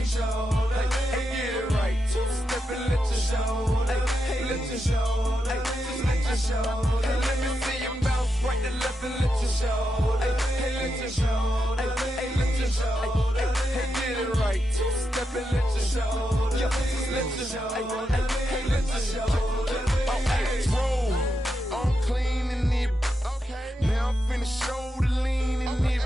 your shoulder. Hey, get it right. Two-step and lift your shoulder. Hey, lift your shoulder. Just lift your shoulder. Hey, let me see you bounce right to left and lift your shoulder. Hey, lift your shoulder. Hey, lift your shoulder. Hey, get it right. Two-step and lift your shoulder. Just lift your shoulder. Hey, lift your shoulder. Roll on clean and nip. Now I'm finna show the lean and nip.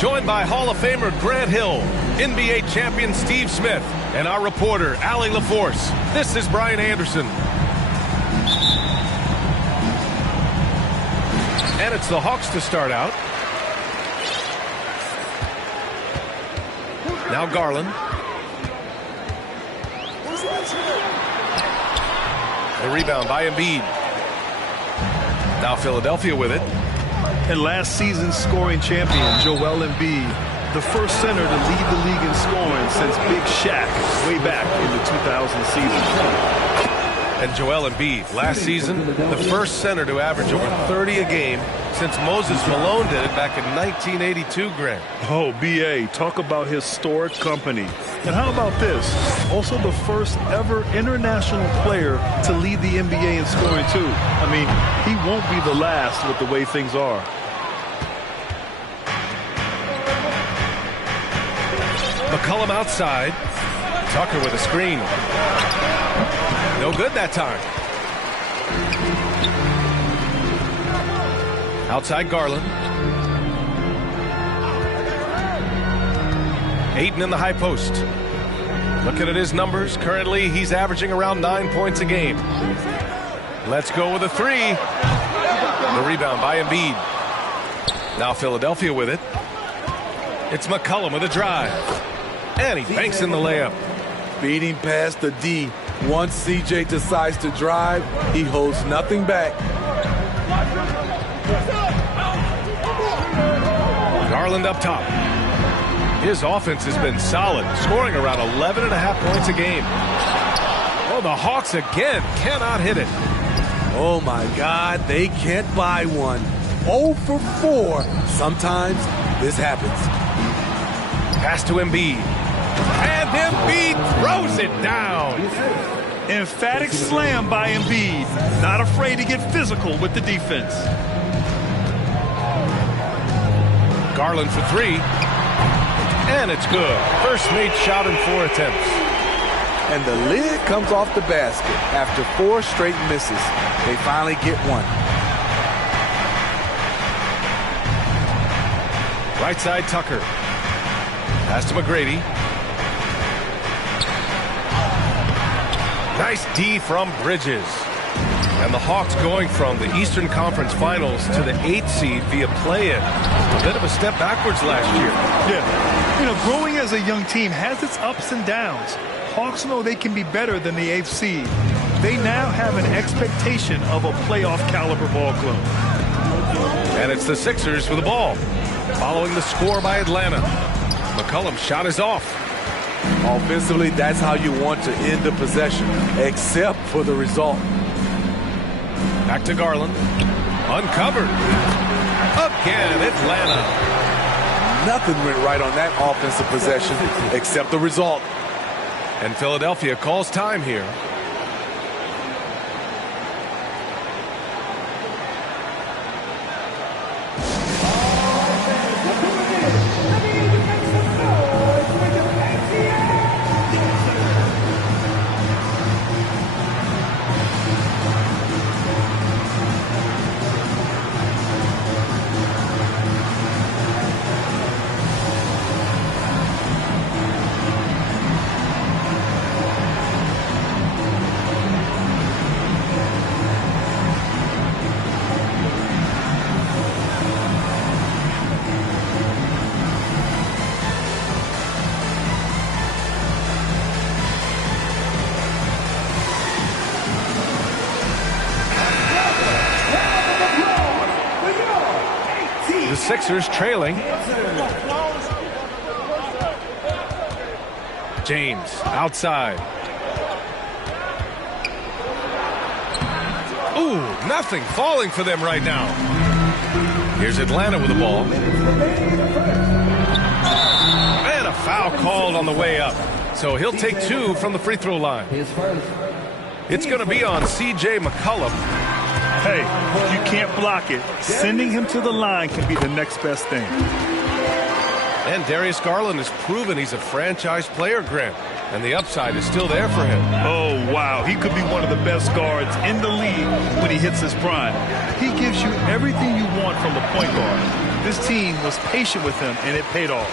Joined by Hall of Famer Grant Hill, NBA champion Steve Smith, and our reporter, Allie LaForce. This is Brian Anderson. And it's the Hawks to start out. Now Garland. The rebound by Embiid. Now Philadelphia with it. And last season's scoring champion, Joel Embiid, the first center to lead the league in scoring since Big Shaq way back in the 2000 season. And Joel Embiid, last season, the first center to average over 30 a game since Moses Malone did it back in 1982, Grant. Oh, B.A., talk about historic company. And how about this? Also the first ever international player to lead the NBA in scoring, too. I mean, he won't be the last with the way things are. McCollum outside. Tucker with a screen. No good that time. Outside Garland. Ayton in the high post. Looking at his numbers, currently he's averaging around 9 points a game. Let's go with a three. The rebound by Embiid. Now Philadelphia with it. It's McCollum with a drive. And he banks in the layup. Beating past the D. Once CJ decides to drive, he holds nothing back. Garland up top. His offense has been solid, scoring around 11.5 points a game. Oh, the Hawks again cannot hit it. Oh, my God, they can't buy one. 0 for 4. Sometimes this happens. Pass to Embiid. And Embiid throws it down. Emphatic slam by Embiid. Not afraid to get physical with the defense. Garland for three. And it's good. First made shot in 4 attempts. And the lid comes off the basket after 4 straight misses. They finally get one. Right side Tucker. Pass to McGrady. Nice D from Bridges. And the Hawks going from the Eastern Conference Finals to the 8th seed via play-in. A bit of a step backwards last year. Yeah. You know, growing as a young team has its ups and downs. Hawks know they can be better than the 8th seed. They now have an expectation of a playoff caliber ball club. And it's the Sixers with the ball. Following the score by Atlanta. McCollum's shot is off. Offensively, that's how you want to end the possession, except for the result. Back to Garland. Uncovered. Again, Atlanta. Nothing went right on that offensive possession, except the result. And Philadelphia calls time here. The Sixers trailing. James outside. Ooh, nothing falling for them right now. Here's Atlanta with the ball. And a foul called on the way up. So he'll take 2 from the free throw line. It's going to be on C.J. McCollum. Hey, you can't block it. Sending him to the line can be the next best thing. And Darius Garland has proven he's a franchise player, Grant. And the upside is still there for him. Oh, wow. He could be one of the best guards in the league when he hits his prime. He gives you everything you want from a point guard. This team was patient with him, and it paid off.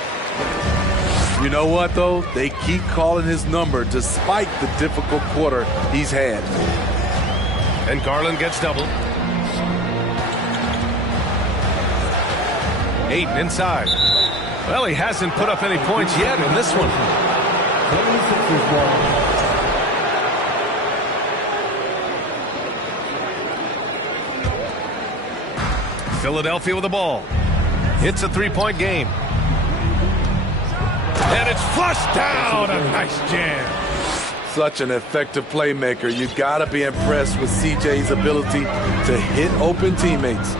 You know what, though? They keep calling his number despite the difficult quarter he's had. And Garland gets doubled. Ayton inside. Well, he hasn't put up any points yet in this one. Philadelphia with the ball. It's a three-point game. And it's flushed down. A nice jam. Such an effective playmaker. You got to be impressed with CJ's ability to hit open teammates.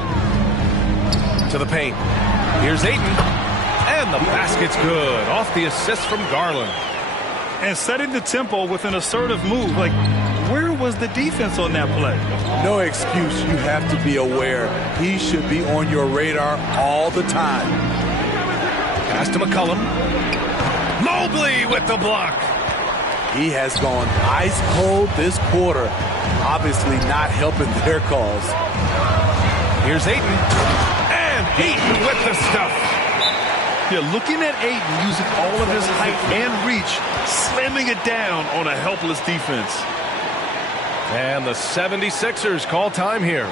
To the paint. Here's Ayton. And the basket's good. Off the assist from Garland. And setting the tempo with an assertive move. Like, where was the defense on that play? No excuse. You have to be aware. He should be on your radar all the time. Pass to McCollum. Mobley with the block. He has gone ice cold this quarter. Obviously not helping their cause. Here's Ayton. And Ayton with the stuff. Yeah, looking at Ayton using all of his height and reach, slamming it down on a helpless defense. And the 76ers call time here.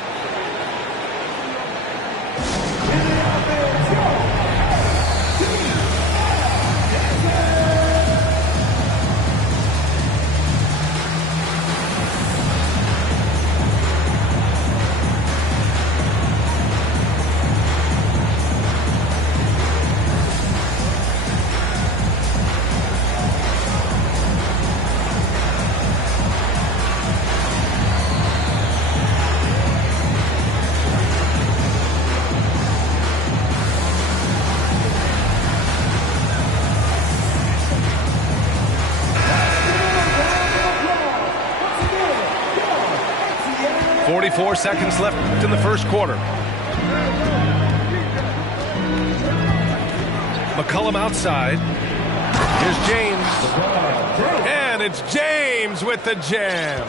Four seconds left in the first quarter. McCollum outside. Here's James. And it's James with the jam.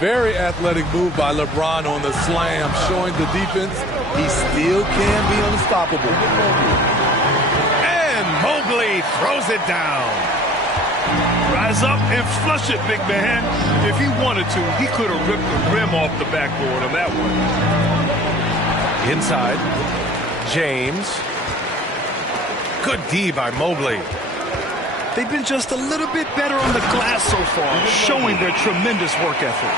Very athletic move by LeBron on the slam, showing the defense he still can be unstoppable. And Mobley throws it down. Rise up and flush it, big man. If he wanted to, he could have ripped the rim off the backboard on that one. Inside. James. Good D by Mobley. They've been just a little bit better on the glass so far, showing their tremendous work ethic.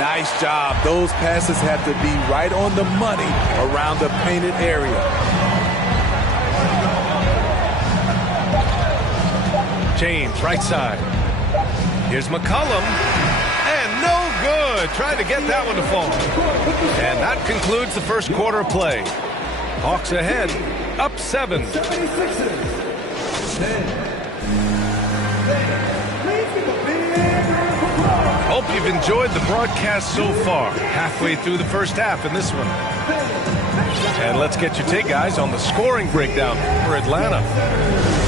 Nice job. Those passes have to be right on the money around the painted area. James, right side. Here's McCollum. And no good. Trying to get that one to fall. And that concludes the first quarter of play. Hawks ahead, up 7. Hope you've enjoyed the broadcast so far. Halfway through the first half in this one. And let's get your take, guys, on the scoring breakdown for Atlanta.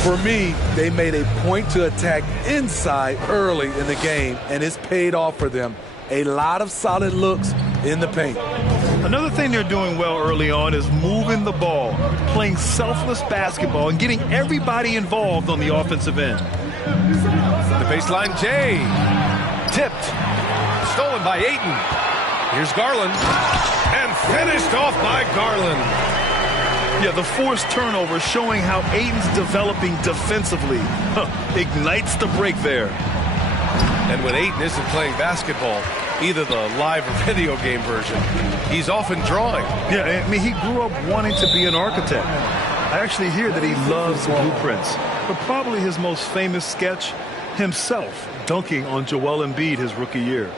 For me, they made a point to attack inside early in the game, and it's paid off for them. A lot of solid looks in the paint. Another thing they're doing well early on is moving the ball, playing selfless basketball, and getting everybody involved on the offensive end. The baseline, Jay. Tipped. Stolen by Ayton. Here's Garland. And finished off by Garland. Yeah, the forced turnover showing how Ayton's developing defensively. Ignites the break there. And when Ayton isn't playing basketball, either the live or video game version, he's often drawing. Yeah, I mean, he grew up wanting to be an architect. I actually hear that he loves blueprints, but probably his most famous sketch, himself dunking on Joel Embiid his rookie year.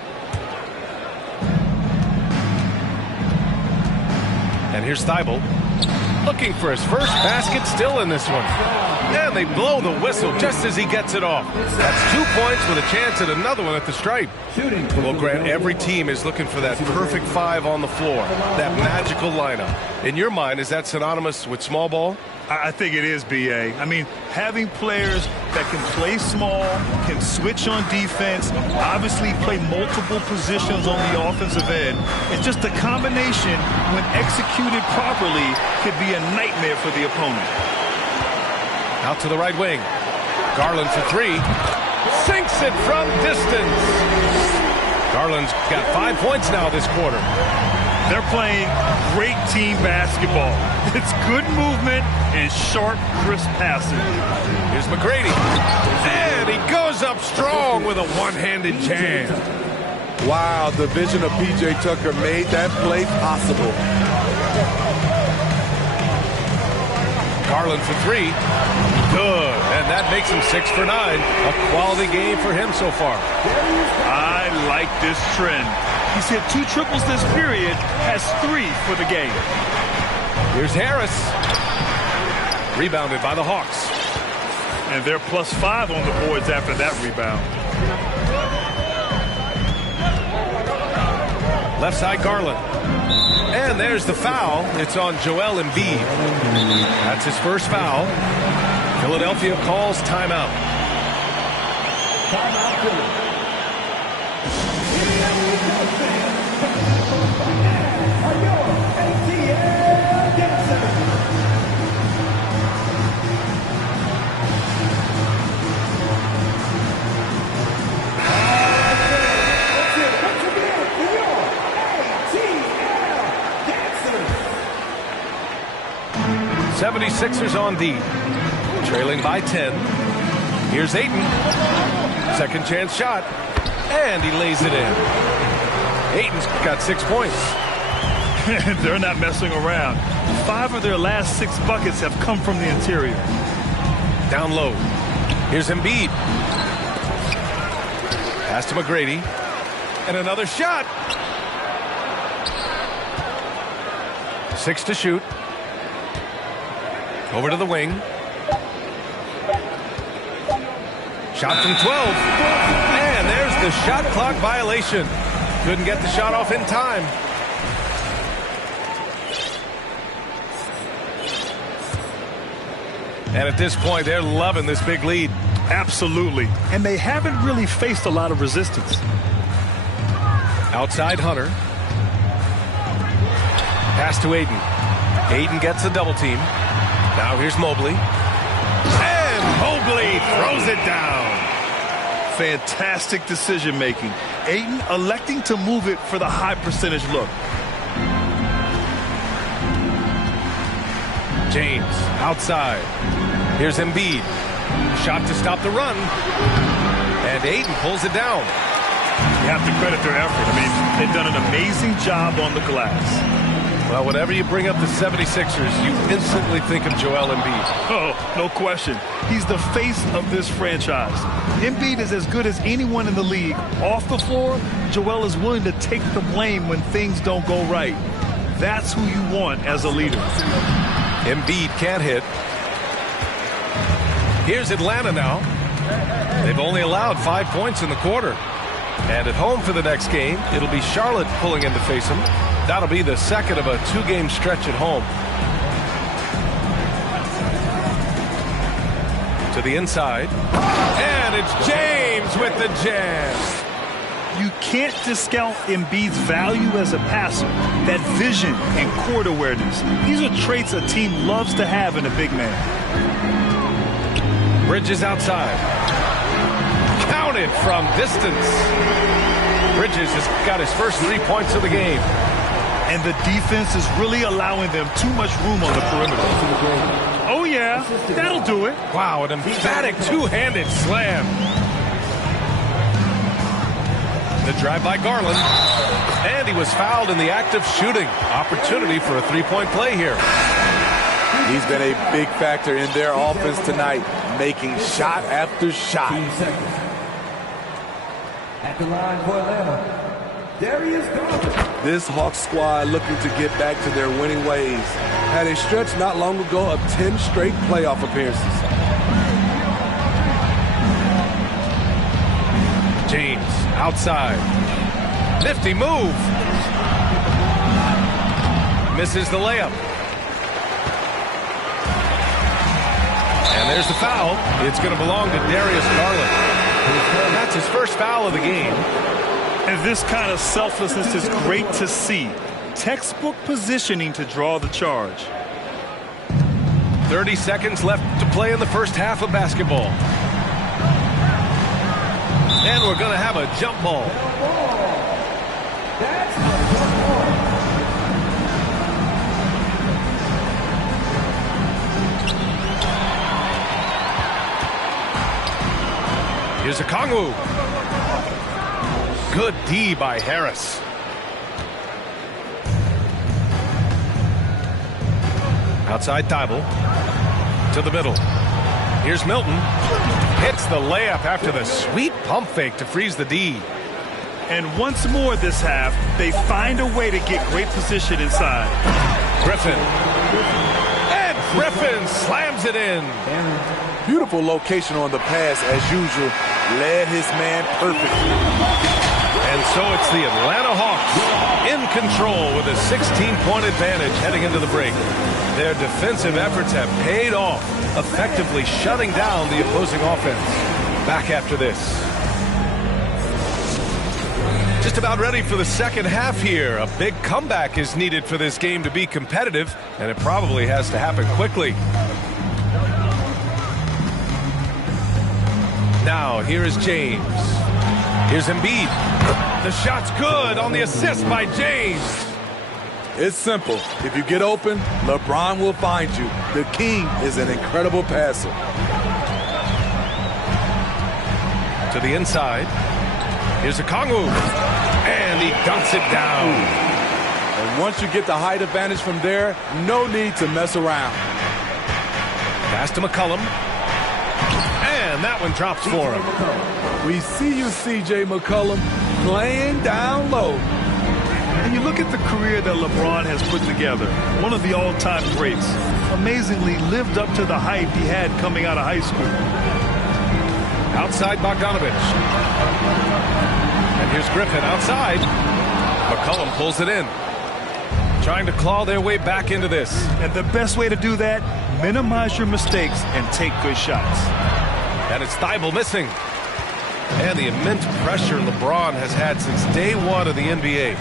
And here's Thibault looking for his first basket, still in this one. And they blow the whistle just as he gets it off. That's 2 points with a chance at another one at the stripe. Well, Grant, every team is looking for that perfect 5 on the floor, that magical lineup. In your mind, is that synonymous with small ball? I think it is, B.A. I mean, having players that can play small, can switch on defense, obviously play multiple positions on the offensive end. It's just a combination, when executed properly, could be a nightmare for the opponent. Out to the right wing. Garland for 3. Sinks it from distance. Garland's got 5 points now this quarter. They're playing great team basketball. It's good movement and sharp, crisp passing. Here's McGrady. And he goes up strong with a one-handed jam. Wow, the vision of P.J. Tucker made that play possible. Garland for 3. Good. And that makes him 6 for 9. A quality game for him so far. I like this trend. He's hit 2 triples this period, has 3 for the game. Here's Harris. Rebounded by the Hawks. And they're +5 on the boards after that rebound. Left side Garland. And there's the foul. It's on Joel Embiid. That's his first foul. Philadelphia calls timeout. Timeout. 76ers on D. Trailing by 10. Here's Ayton. Second chance shot. And he lays it in. Ayton's got 6 points. They're not messing around. 5 of their last 6 buckets have come from the interior. Down low. Here's Embiid. Pass to McGrady. And another shot. 6 to shoot. Over to the wing. Shot from 12. And there's the shot clock violation. Couldn't get the shot off in time. And at this point, they're loving this big lead. Absolutely. And they haven't really faced a lot of resistance. Outside Hunter. Pass to Ayton. Ayton gets a double team. Now here's Mobley. And Mobley throws it down. Fantastic decision making. Ayton electing to move it for the high percentage look. James outside. Here's Embiid. Shot to stop the run. And Ayton pulls it down. You have to credit their effort. I mean, they've done an amazing job on the glass. Well, whenever you bring up the 76ers, you instantly think of Joel Embiid. Oh, no question. He's the face of this franchise. Embiid is as good as anyone in the league. Off the floor, Joel is willing to take the blame when things don't go right. That's who you want as a leader. Embiid can't hit. Here's Atlanta now. They've only allowed 5 points in the quarter. And at home for the next game, it'll be Charlotte pulling in to face them. That'll be the second of a 2-game stretch at home. To the inside. And it's James with the jam. You can't discount Embiid's value as a passer. That vision and court awareness. These are traits a team loves to have in a big man. Bridges outside. Counted from distance. Bridges has got his first 3 points of the game. And the defense is really allowing them too much room on the perimeter. Oh, yeah, that'll do it. Wow, an emphatic two-handed slam. The drive by Garland. And he was fouled in the act of shooting. Opportunity for a three-point play here. He's been a big factor in their offense tonight, making shot after shot. At the line for Atlanta, Darius Garland. This Hawks squad looking to get back to their winning ways. Had a stretch not long ago of 10 straight playoff appearances. James outside. Nifty move. Misses the layup. And there's the foul. It's going to belong to Darius Garland. That's his first foul of the game. And this kind of selflessness is great to see. Textbook positioning to draw the charge. 30 seconds left to play in the first half of basketball. And we're going to have a jump ball. Here's a Okongwu. Good D by Harris. Outside Thibault. To the middle. Here's Milton. Hits the layup after the sweet pump fake to freeze the D. And once more this half, they find a way to get great position inside. Griffin. And Griffin slams it in. Beautiful location on the pass as usual. Led his man perfectly. And so it's the Atlanta Hawks in control with a 16-point advantage heading into the break. Their defensive efforts have paid off, effectively shutting down the opposing offense. Back after this. Just about ready for the second half here. A big comeback is needed for this game to be competitive, and it probably has to happen quickly. Now, here is James. Here's Embiid. The shot's good on the assist by James. It's simple. If you get open, LeBron will find you. The king is an incredible passer. To the inside. Here's a Okongwu. And he dunks it down. And once you get the height advantage from there, no need to mess around. Pass to McCollum. And that one drops for him. We see you, C.J. McCollum, playing down low. And you look at the career that LeBron has put together, one of the all-time greats. Amazingly lived up to the hype he had coming out of high school. Outside Bogdanovich. And here's Griffin outside. McCollum pulls it in. Trying to claw their way back into this. And the best way to do that, minimize your mistakes and take good shots. And it's Thibault missing. And the immense pressure LeBron has had since day one of the NBA.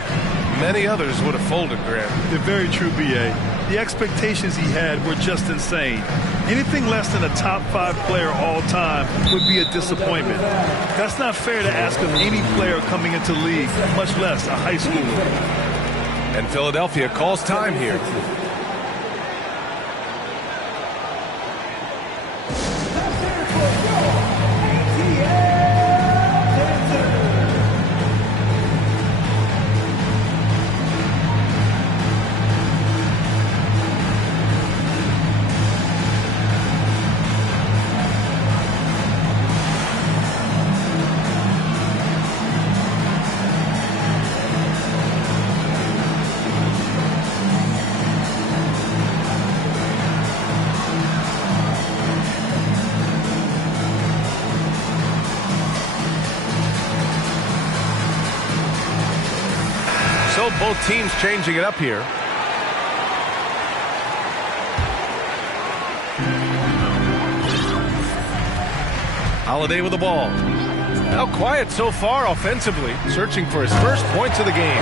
Many others would have folded, Grant. They're very true, B.A. The expectations he had were just insane. Anything less than a top 5 player all time would be a disappointment. That's not fair to ask of any player coming into the league, much less a high schooler. And Philadelphia calls time here. So both teams changing it up here. Holiday with the ball. Now quiet so far offensively, searching for his first points of the game.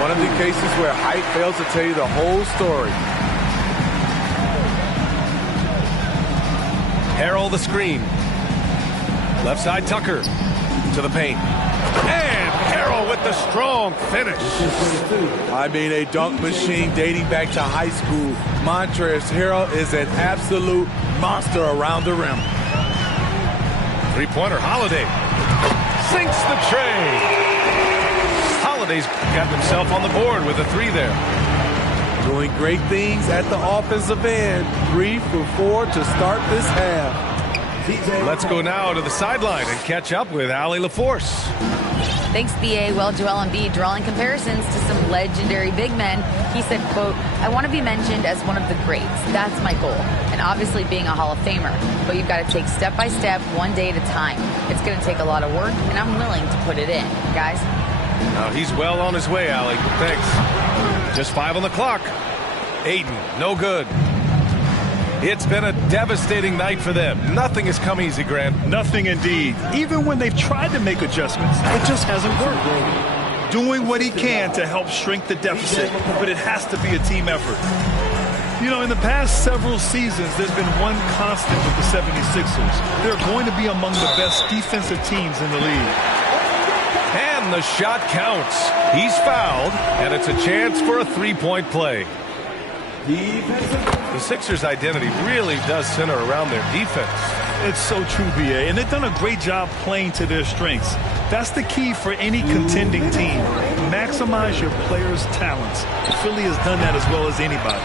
One of the cases where height fails to tell you the whole story. Harrell the screen. Left side Tucker to the paint. And Harrell with the strong finish. I mean, a dunk machine dating back to high school. Montrezl Harrell is an absolute monster around the rim. Three-pointer Holiday. Sinks the tray. Holiday's got himself on the board with a 3 there. Doing great things at the offensive end. 3 for 4 to start this half. Let's go now to the sideline and catch up with Allie LaForce. Thanks, B.A. Well, Joel Embiid drawing comparisons to some legendary big men. He said, quote, "I want to be mentioned as one of the greats. That's my goal. And obviously being a Hall of Famer. But you've got to take step by step, one day at a time. It's going to take a lot of work, and I'm willing to put it in." Guys? Now he's well on his way, Allie. Thanks. Just 5 on the clock. Ayton, no good. It's been a devastating night for them. Nothing has come easy, Grant. Nothing indeed. Even when they've tried to make adjustments, it just hasn't worked. Doing what he can to help shrink the deficit, but it has to be a team effort. You know, in the past several seasons, there's been one constant with the 76ers. They're going to be among the best defensive teams in the league. And the shot counts. He's fouled, and it's a chance for a 3-point play. The Sixers' identity really does center around their defense. It's so true, B.A., and they've done a great job playing to their strengths. That's the key for any contending team. Maximize your players' talents. Philly has done that as well as anybody.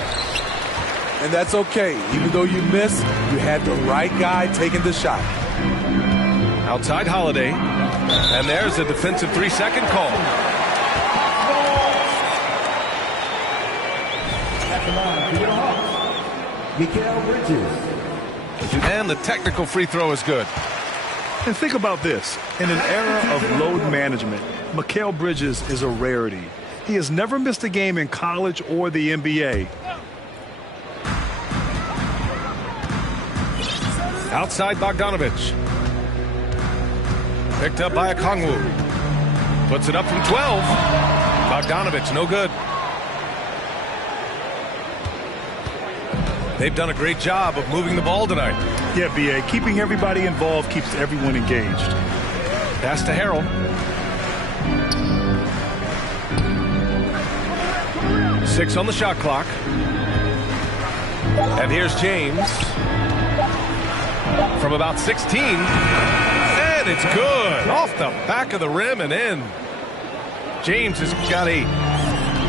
And that's okay. Even though you missed, you had the right guy taking the shot. Outside Holiday. And there's a defensive 3-second call. Mikal Bridges. And the technical free throw is good. And think about this. In an era of load management, Mikal Bridges is a rarity. He has never missed a game in college or the NBA. Outside Bogdanovich. Picked up by Okongwu. Puts it up from 12. Bogdanovich, no good. They've done a great job of moving the ball tonight. Yeah, B.A., keeping everybody involved keeps everyone engaged. Pass to Harrell. Six on the shot clock. And here's James. From about 16. And it's good. Off the back of the rim and in. James has got 8.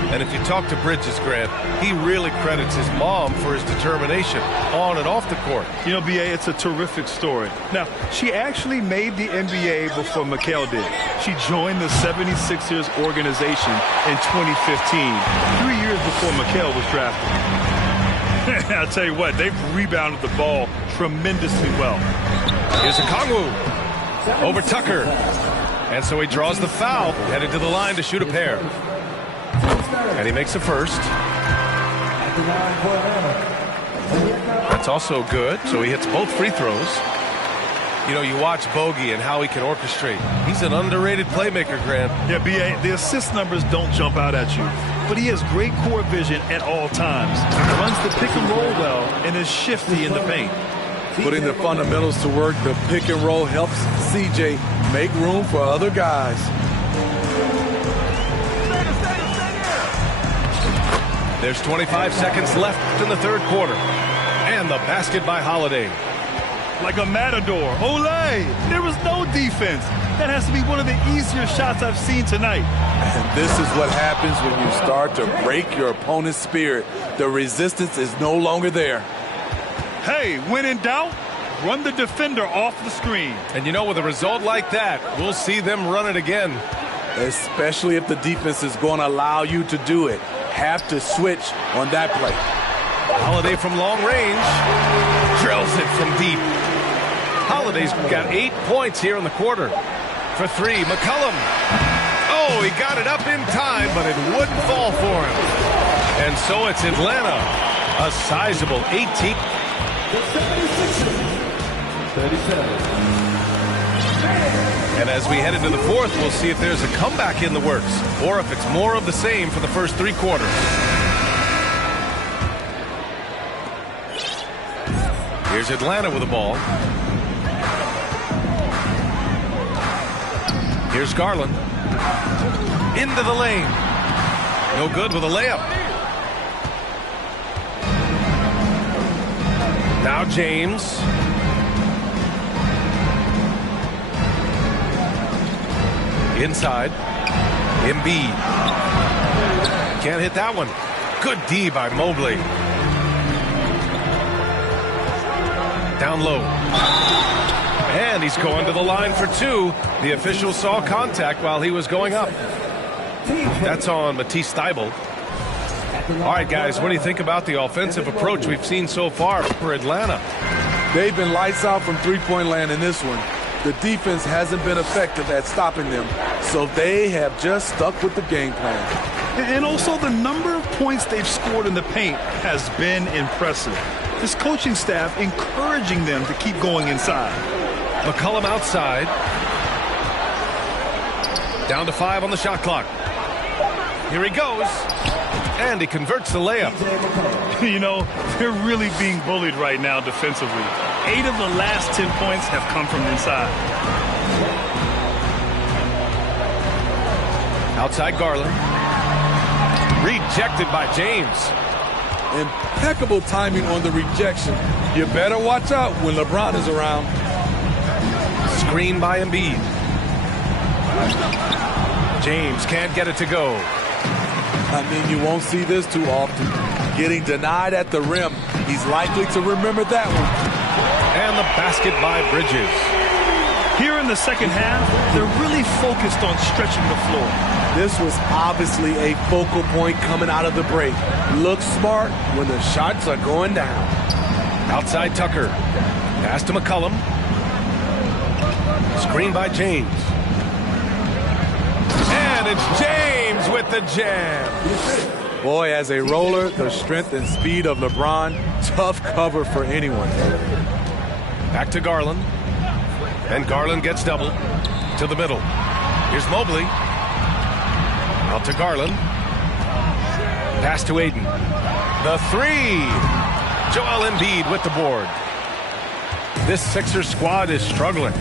And if you talk to Bridges, Grant, he really credits his mom for his determination on and off the court. You know, B.A., it's a terrific story. Now, she actually made the NBA before Mikal did. She joined the 76ers organization in 2015, 3 years before Mikal was drafted. I'll tell you what, they've rebounded the ball tremendously well. Here's Okongwu over Tucker. And so he draws the foul, headed to the line to shoot a pair. And he makes the first. That's also good. So he hits both free throws. You know, you watch Bogey and how he can orchestrate. He's an underrated playmaker, Grant. Yeah, B.A., the assist numbers don't jump out at you. But he has great court vision at all times. Runs the pick and roll well and is shifty in the paint. Putting the fundamentals to work, the pick and roll helps CJ make room for other guys. There's 25 seconds left in the third quarter. And the basket by Holiday. Like a matador. Olay! There was no defense. That has to be one of the easier shots I've seen tonight. And this is what happens when you start to break your opponent's spirit. The resistance is no longer there. Hey, when in doubt, run the defender off the screen. And you know, with a result like that, we'll see them run it again. Especially if the defense is going to allow you to do it. Have to switch on that play. Holiday from long range. Drills it from deep. Holiday's got 8 points here in the quarter. For 3, McCollum. Oh, he got it up in time, but it wouldn't fall for him. And so it's Atlanta. A sizable 18. 37. And as we head into the fourth, we'll see if there's a comeback in the works or if it's more of the same for the first 3 quarters. Here's Atlanta with the ball. Here's Garland. Into the lane. No good with a layup. Now James. Inside. Embiid. Can't hit that one. Good D by Mobley. Down low. And he's going to the line for two. The official saw contact while he was going up. That's on Matisse Thybulle. All right, guys, what do you think about the offensive approach we've seen so far for Atlanta? They've been lights out from three-point land in this one. The defense hasn't been effective at stopping them, so they have just stuck with the game plan. And also the number of points they've scored in the paint has been impressive. This coaching staff encouraging them to keep going inside. McCollum outside. Down to 5 on the shot clock. Here he goes. And he converts the layup. You know, they're really being bullied right now defensively. 8 of the last 10 points have come from inside. Outside Garland. Rejected by James. Impeccable timing on the rejection. You better watch out when LeBron is around. Screen by Embiid. James can't get it to go. I mean, you won't see this too often. Getting denied at the rim. He's likely to remember that one. And the basket by Bridges. Here in the second half, they're really focused on stretching the floor. This was obviously a focal point coming out of the break. Look smart when the shots are going down. Outside Tucker. Pass to McCollum. Screen by James. And it's James with the jam. Boy, as a roller, the strength and speed of LeBron, tough cover for anyone. Back to Garland. And Garland gets doubled to the middle. Here's Mobley. Out to Garland. Pass to Aiden. The three. Joel Embiid with the board. This Sixers squad is struggling.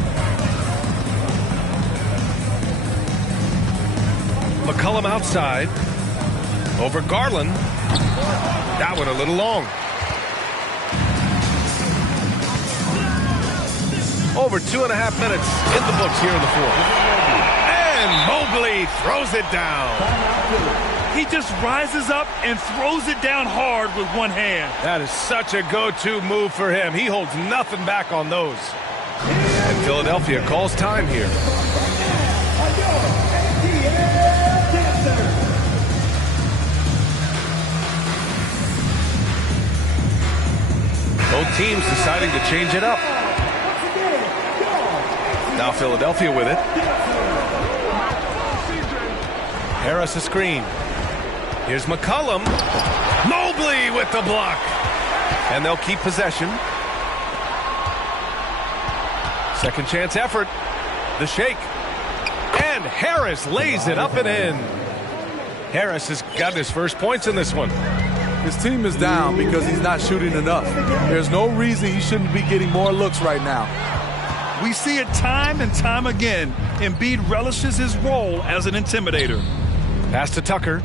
McCollum outside. Over Garland. That one a little long. Over 2.5 minutes in the books here in the fourth. And Mobley throws it down. He just rises up and throws it down hard with one hand. That is such a go-to move for him. He holds nothing back on those. And Philadelphia calls time here. Both teams deciding to change it up. Now Philadelphia with it. Harris a screen. Here's McCollum. Mobley with the block. And they'll keep possession. Second chance effort. The shake. And Harris lays it up and in. Harris has got his first points in this one. His team is down because he's not shooting enough. There's no reason he shouldn't be getting more looks right now. We see it time and time again. Embiid relishes his role as an intimidator. Pass to Tucker.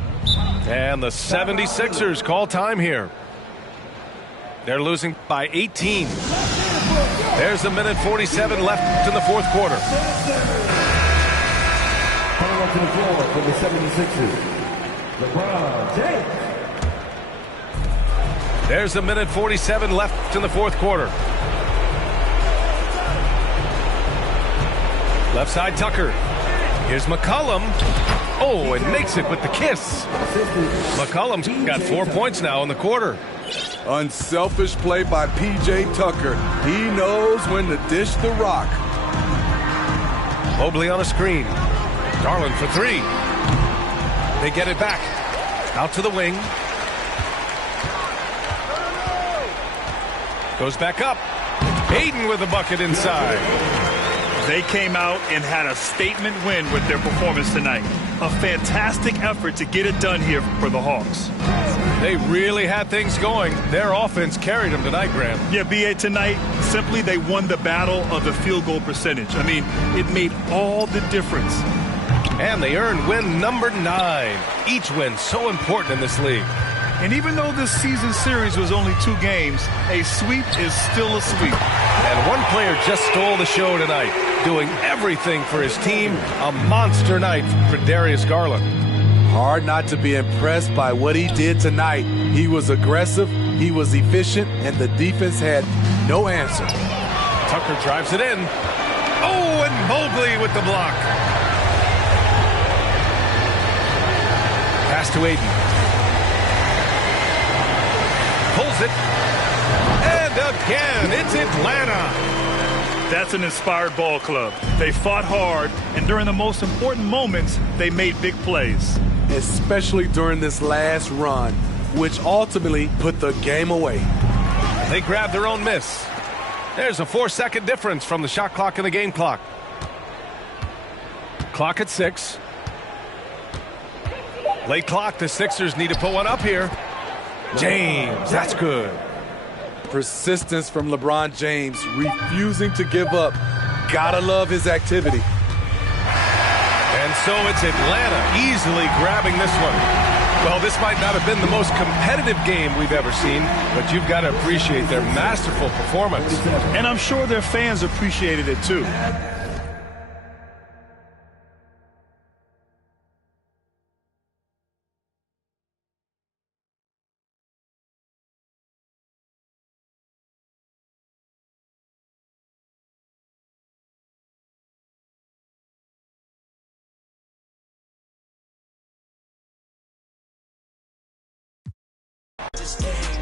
And the 76ers call time here. They're losing by 18. There's a minute 47 left in the fourth quarter. Coming up to the floor for the 76ers, LeBron James. There's a minute 47 left in the fourth quarter. Left side Tucker. Here's McCollum. Oh, and makes it with the kiss. McCollum's got 4 points now in the quarter. Unselfish play by P.J. Tucker. He knows when to dish the rock. Mobley on a screen. Garland for three. They get it back. Out to the wing. Goes back up. Aiden with a bucket inside. They came out and had a statement win with their performance tonight. A fantastic effort to get it done here for the Hawks. They really had things going. Their offense carried them tonight, Graham. Yeah, B.A., tonight, simply they won the battle of the field goal percentage. I mean, it made all the difference. And they earned win number 9. Each win so important in this league. And even though this season series was only 2 games, a sweep is still a sweep. And one player just stole the show tonight. doing everything for his team. A monster night for Darius Garland. Hard not to be impressed by what he did tonight. He was aggressive, he was efficient, and the defense had no answer. Tucker drives it in. Oh, and Mobley with the block. Pass to Aiden. Pulls it. And again, it's Atlanta. That's an inspired ball club. They fought hard, and during the most important moments, they made big plays. Especially during this last run, which ultimately put the game away. They grabbed their own miss. There's a 4-second difference from the shot clock and the game clock. Clock at 6. Late clock, the Sixers need to put one up here. James, that's good. Persistence from LeBron James, refusing to give up. Gotta love his activity. And so it's Atlanta easily grabbing this one. Well, this might not have been the most competitive game we've ever seen, but you've got to appreciate their masterful performance. And I'm sure their fans appreciated it too. This game